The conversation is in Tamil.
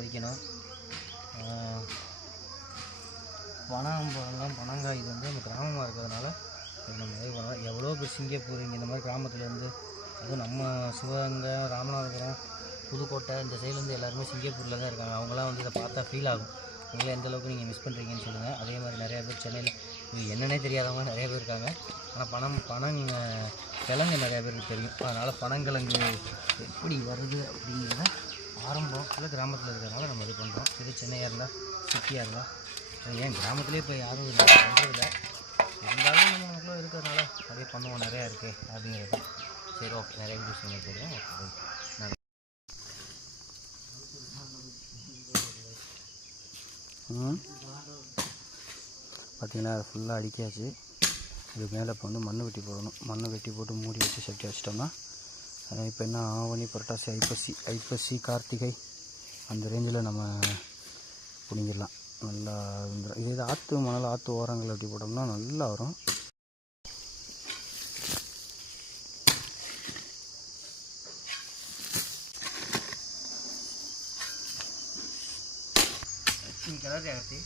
பதிக்கணும். பனங்காய் இது வந்து அந்த கிராமமாக இருக்கிறதுனால நம்ம எவ்வளோ பேர் சிங்கப்பூர் இங்கே இந்த மாதிரி கிராமத்துலேருந்து, அதுவும் நம்ம சிவகங்கை, ராமநாதபுரம், புதுக்கோட்டை இந்த சைட்லேருந்து எல்லாருமே சிங்கப்பூரில் தான் இருக்காங்க. அவங்களாம் வந்து இதை பார்த்தா ஃபீல் ஆகும், உங்களை எந்த அளவுக்கு நீங்கள் மிஸ் பண்ணுறீங்கன்னு சொல்லுங்கள். அதே மாதிரி நிறையா பேர் சென்னையில் இது என்னன்னே தெரியாதவங்க நிறைய பேர் இருக்காங்க. ஆனால் கிழங்கு நிறையா பேருக்கு தெரியும். அதனால் பனங்கிழங்கு எப்படி வருது அப்படிங்கிறத ஆரம்பத்தில் கிராமத்தில் இருக்கிறதுனால நம்ம இது பண்ணுறோம். இது சென்னையாக இருந்தால் சிட்டியாக இருந்தால் ஏன் கிராமத்துலேயே இப்போ யாரும் இது பண்ணுறதில்ல, இருந்தாலும் நம்மளுக்குள்ள இருக்கிறதுனால நிறைய பண்ணுவோம், நிறையா இருக்குது அப்படிங்கிறது. சரி, ஓகே, நிறைய வீடியோஸ் நீங்கள் போடுவோம். ஓகே, பார்த்திங்கன்னா அது ஃபுல்லாக அடிக்காச்சு. இது மேலே இப்போ வந்து மண் வெட்டி போடணும். மண் வெட்டி போட்டு மூடி வச்சு செட்டி வச்சிட்டோம்னா இப்போ என்ன ஆவணி, புரட்டாசி, ஐப்பசி, கார்த்திகை அந்த ரேஞ்சில் நம்ம பிடிங்கிடலாம். நல்லா வந்துடும். இது ஆற்று மணல், ஆற்று ஓரங்கள் வெட்டி போட்டோம்னா நல்லா வரும். கிளறி அகத்தி